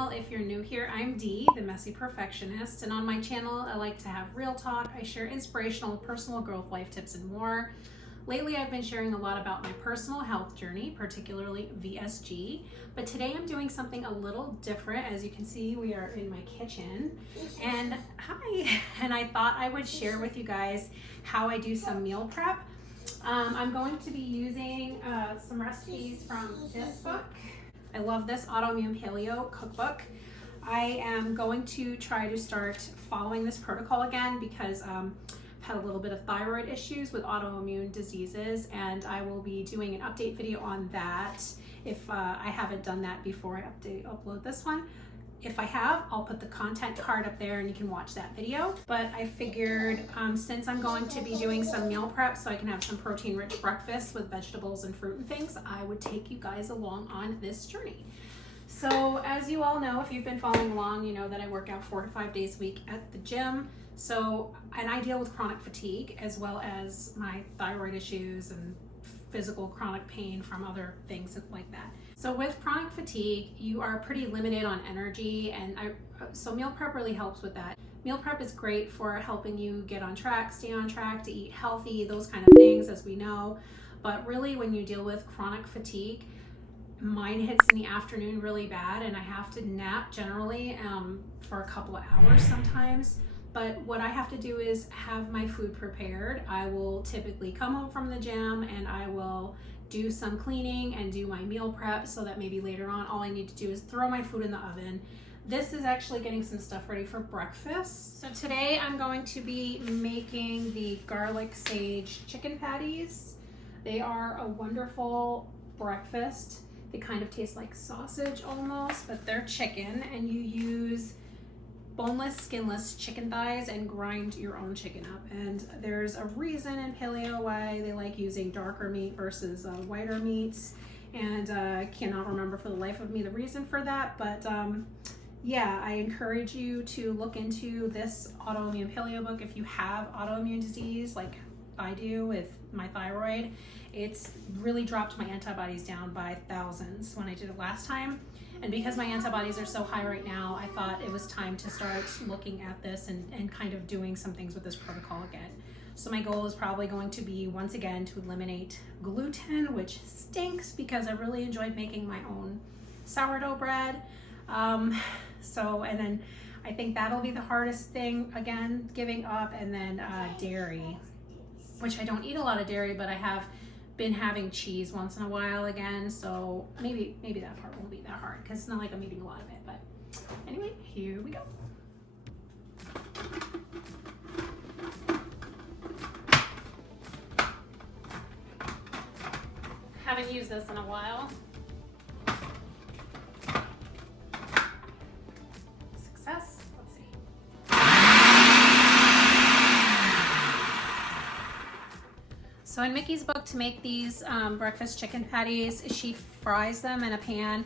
channel. If you're new here, I'm Dee, the Messy Perfectionist, and on my channel I like to have real talk. I share inspirational personal growth, life tips, and more. Lately I've been sharing a lot about my personal health journey, particularly VSG, but today I'm doing something a little different. As you can see, we are in my kitchen, and I thought I would share with you guys how I do some meal prep. I'm going to be using some recipes from this book. I love this Autoimmune Paleo cookbook. I am going to try to start following this protocol again because I've had a little bit of thyroid issues with autoimmune diseases, and I will be doing an update video on that if I haven't done that before I upload this one. If I have, I'll put the content card up there and you can watch that video. But I figured since I'm going to be doing some meal prep so I can have some protein-rich breakfast with vegetables and fruit and things, I would take you guys along on this journey. So as you all know, if you've been following along, you know that I work out 4 to 5 days a week at the gym. And I deal with chronic fatigue as well as my thyroid issues and physical chronic pain from other things like that. So with chronic fatigue, you are pretty limited on energy, and so meal prep really helps with that. Meal prep is great for helping you get on track, stay on track, to eat healthy, those kind of things, as we know. But really, when you deal with chronic fatigue, mine hits in the afternoon really bad, and I have to nap generally for a couple of hours sometimes. But what I have to do is have my food prepared. I will typically come home from the gym and I will do some cleaning and do my meal prep so that maybe later on all I need to do is throw my food in the oven. This is actually getting some stuff ready for breakfast. So today I'm going to be making the garlic sage chicken patties. They are a wonderful breakfast. They kind of taste like sausage almost, but they're chicken, and you use boneless, skinless chicken thighs and grind your own chicken up. And there's a reason in paleo why they like using darker meat versus whiter meats, and I cannot remember for the life of me the reason for that, but yeah, I encourage you to look into this autoimmune paleo book if you have autoimmune disease like I do with my thyroid. It's really dropped my antibodies down by thousands when I did it last time. And because my antibodies are so high right now, I thought it was time to start looking at this and kind of doing some things with this protocol again. So my goal is probably going to be, once again, to eliminate gluten, which stinks because I really enjoyed making my own sourdough bread. And then I think that'll be the hardest thing, again, giving up. And then dairy, which I don't eat a lot of dairy, but I have been having cheese once in a while again, so maybe that part won't be that hard because it's not like I'm eating a lot of it. But anyway, here we go. Haven't used this in a while. Success. Let's see. So in Mickey's book, to make these breakfast chicken patties, she fries them in a pan.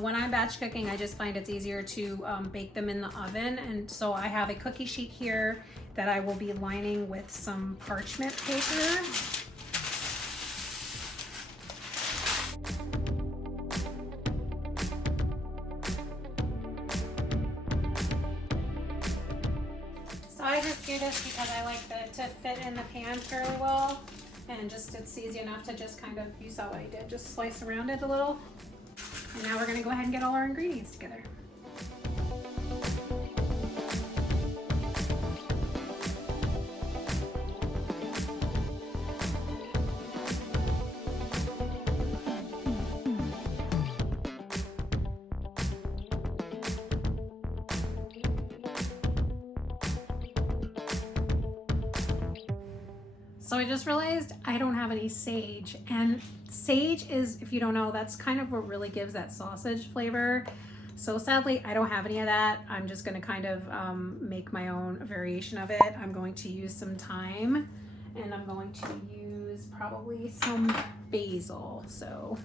When I'm batch cooking, I just find it's easier to bake them in the oven. And so I have a cookie sheet here that I will be lining with some parchment paper. So I just do this because I like it to fit in the pan fairly well. And just, it's easy enough to just kind of, you saw what I did, just slice around it a little. And now we're gonna go ahead and get all our ingredients together. So I just realized I don't have any sage, and sage is, if you don't know, that's kind of what really gives that sausage flavor. So sadly, I don't have any of that. I'm just gonna kind of make my own variation of it. I'm going to use some thyme, and I'm going to use probably some basil. So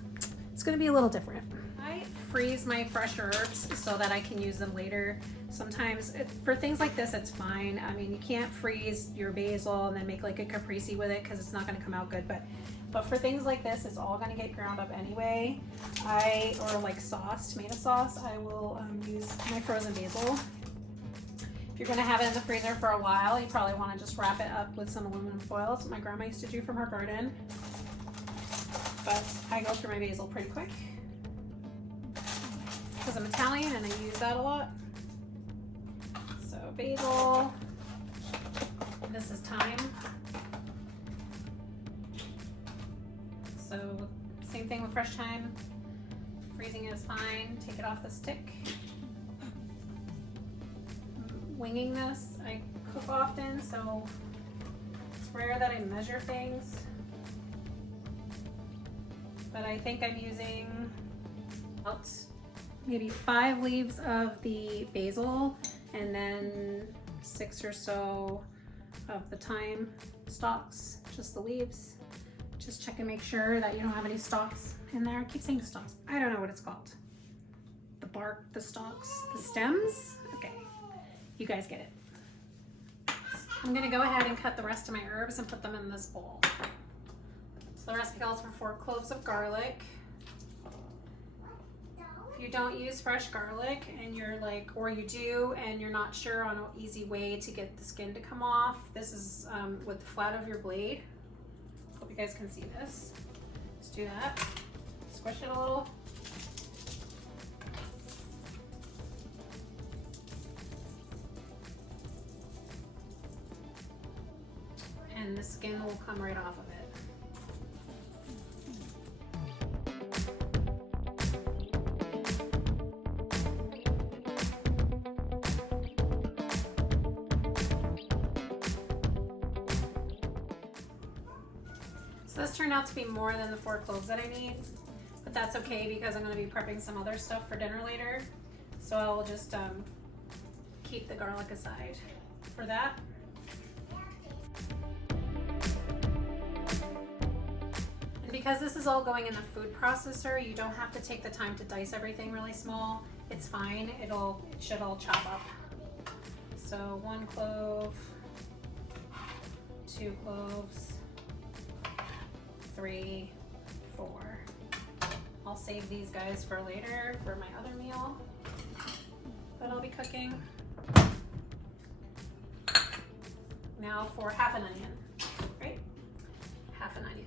it's gonna be a little different. I freeze my fresh herbs so that I can use them later. Sometimes for things like this, it's fine. I mean, you can't freeze your basil and then make like a caprese with it because it's not going to come out good. But for things like this, it's all going to get ground up anyway. Or like sauce, tomato sauce, I will use my frozen basil. If you're going to have it in the freezer for a while, you probably want to just wrap it up with some aluminum foil. That's what my grandma used to do from her garden. But I go through my basil pretty quick because I'm Italian and I use that a lot. So basil, this is thyme. So same thing with fresh thyme, freezing it is fine, take it off the stick. Winging this, I cook often, so it's rare that I measure things. But I think I'm using about maybe 5 leaves of the basil and then 6 or so of the thyme stalks, just the leaves. Just check and make sure that you don't have any stalks in there. I keep saying stalks. I don't know what it's called. The bark, the stalks, the stems. Okay, you guys get it. I'm gonna go ahead and cut the rest of my herbs and put them in this bowl. So the recipe calls for 4 cloves of garlic. If you don't use fresh garlic and you're like, or you do and you're not sure on an easy way to get the skin to come off, this is with the flat of your blade. Hope you guys can see this. Let's do that. Squish it a little. And the skin will come right off of it. So this turned out to be more than the 4 cloves that I need, but that's okay because I'm going to be prepping some other stuff for dinner later. So I'll just keep the garlic aside for that. And because this is all going in the food processor, you don't have to take the time to dice everything really small. It's fine. It should all chop up. So 1 clove, 2 cloves, 3, 4. I'll save these guys for later for my other meal that I'll be cooking. Now for half an onion, right? Half an onion.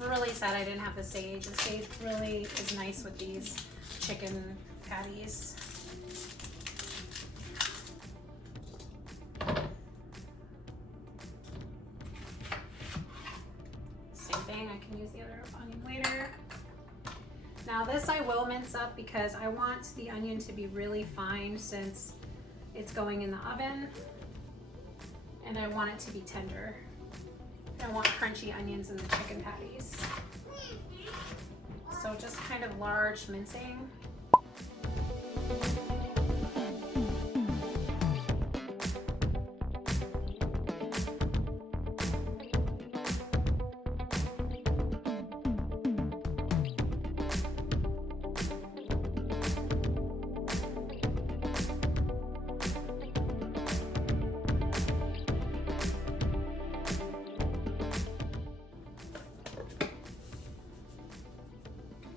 I'm really sad I didn't have the sage. The sage really is nice with these chicken patties. I can use the other onion later. Now this I will mince up because I want the onion to be really fine since it's going in the oven, and I want it to be tender. I want crunchy onions in the chicken patties. So just kind of large mincing.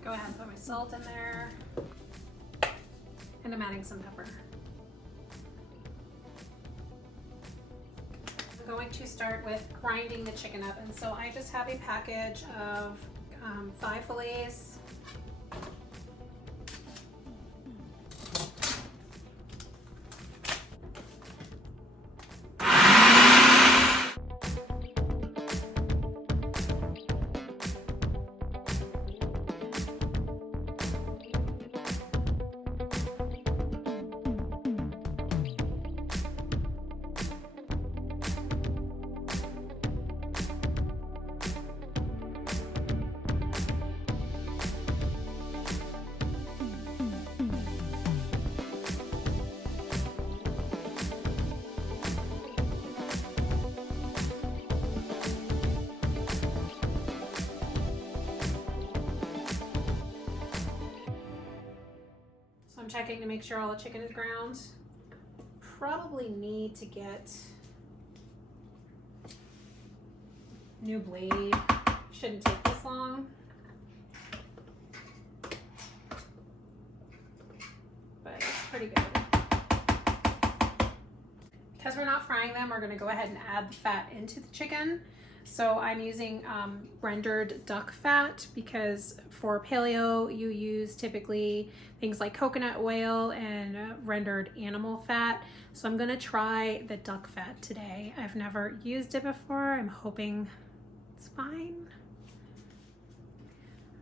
Go ahead and put my salt in there, and I'm adding some pepper. I'm going to start with grinding the chicken up, and so I just have a package of 5 fillets. I'm checking to make sure all the chicken is ground. Probably need to get new blade. Shouldn't take this long. But it's pretty good. Because we're not frying them, we're gonna go ahead and add the fat into the chicken. So I'm using rendered duck fat because for paleo, you use typically things like coconut oil and rendered animal fat. So I'm gonna try the duck fat today. I've never used it before. I'm hoping it's fine.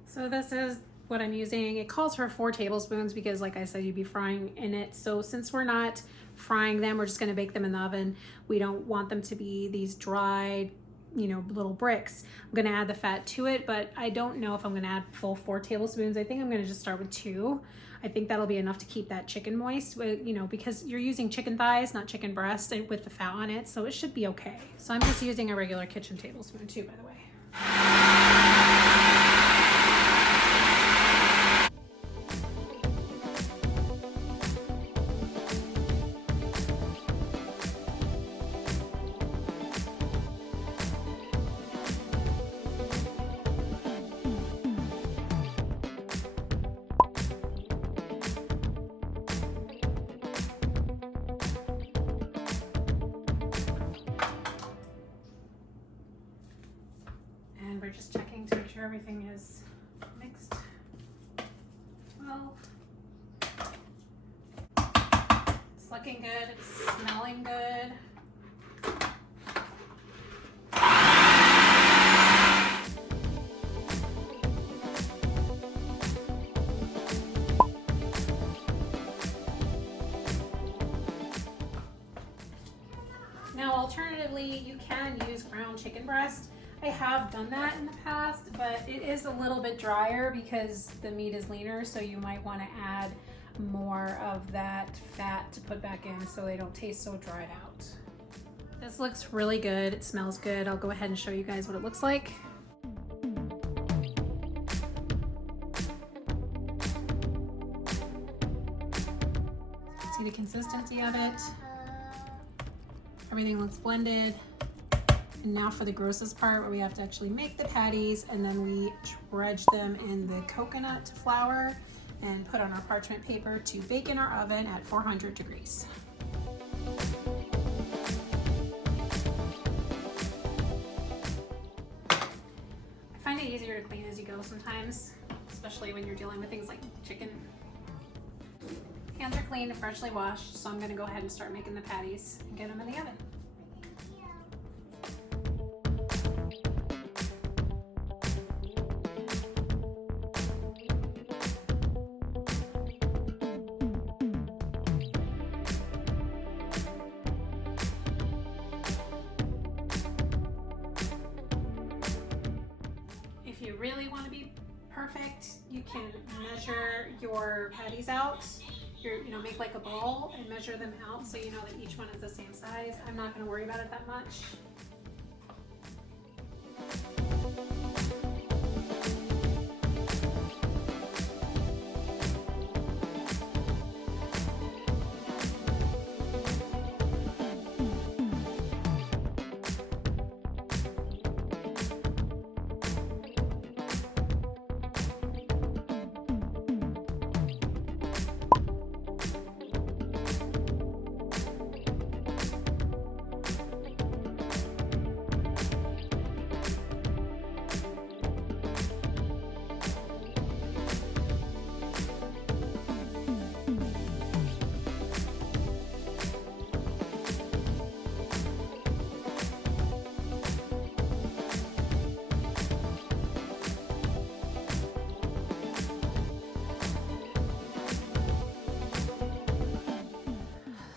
So this is what I'm using. It calls for 4 tablespoons because like I said, you'd be frying in it. So since we're not frying them, we're just gonna bake them in the oven. We don't want them to be these dried, you know, little bricks. I'm gonna add the fat to it, but I don't know if I'm gonna add full 4 tablespoons. I think I'm gonna just start with 2. I think that'll be enough to keep that chicken moist, you know, because you're using chicken thighs, not chicken breast with the fat on it, so it should be okay. So I'm just using a regular kitchen tablespoon too, by the way. We're just checking to make sure everything is mixed well. It's looking good, it's smelling good. Now alternatively, you can use ground chicken breast. I have done that in the past, but it is a little bit drier because the meat is leaner, so you might want to add more of that fat to put back in so they don't taste so dried out. This looks really good. It smells good. I'll go ahead and show you guys what it looks like. See the consistency of it. Everything looks blended. And now for the grossest part where we have to actually make the patties and then we dredge them in the coconut flour and put on our parchment paper to bake in our oven at 400 degrees. I find it easier to clean as you go sometimes, especially when you're dealing with things like chicken. Hands are clean and freshly washed, so I'm gonna go ahead and start making the patties and get them in the oven. If you really want to be perfect, you can measure your patties out. Make like a ball and measure them out so you know that each one is the same size. I'm not going to worry about it that much.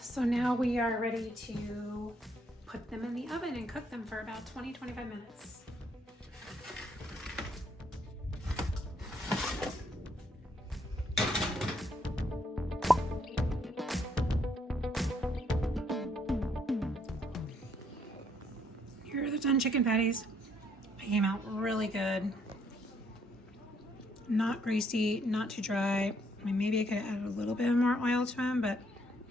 So now we are ready to put them in the oven and cook them for about 20-25 minutes. Here are the done chicken patties. They came out really good. Not greasy, not too dry, mean, maybe I could have added a little bit more oil to them, but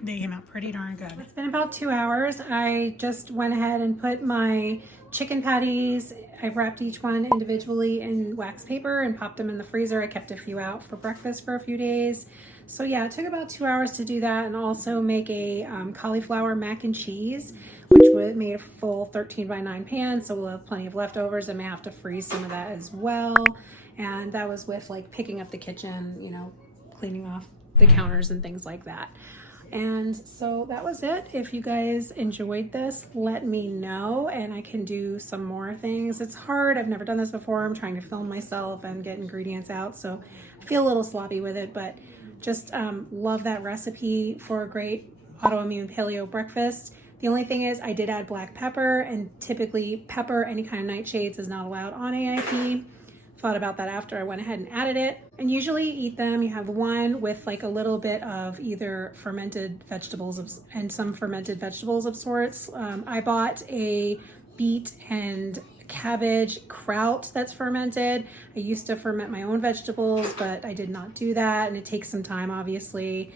they came out pretty darn good. It's been about 2 hours. I just went ahead and put my chicken patties, I wrapped each one individually in wax paper and popped them in the freezer. I kept a few out for breakfast for a few days. So yeah, it took about 2 hours to do that, and also make a cauliflower mac and cheese, which made a full 13 by 9 pan, so we'll have plenty of leftovers. I may have to freeze some of that as well. And that was with like picking up the kitchen, you know, cleaning off the counters and things like that. And so that was it. If you guys enjoyed this, let me know and I can do some more things. It's hard. I've never done this before. I'm trying to film myself and get ingredients out, so I feel a little sloppy with it, but just love that recipe for a great autoimmune paleo breakfast. The only thing is I did add black pepper, and typically pepper, any kind of nightshades, is not allowed on AIP. Thought about that after I went ahead and added it. And usually eat them, you have one with like a little bit of either fermented vegetables and some fermented vegetables of sorts. I bought a beet and cabbage kraut that's fermented. I used to ferment my own vegetables, but I did not do that, and it takes some time, obviously,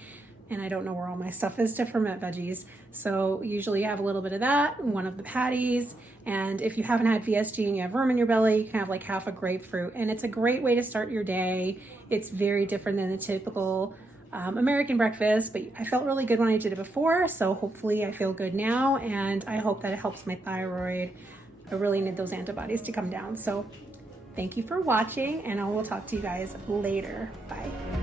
and I don't know where all my stuff is to ferment veggies. So usually I have a little bit of that, one of the patties, and if you haven't had VSG and you have worm in your belly, you can have like half a grapefruit, and it's a great way to start your day. It's very different than the typical American breakfast, but I felt really good when I did it before, so hopefully I feel good now, and I hope that it helps my thyroid. I really need those antibodies to come down. So thank you for watching, and I will talk to you guys later. Bye.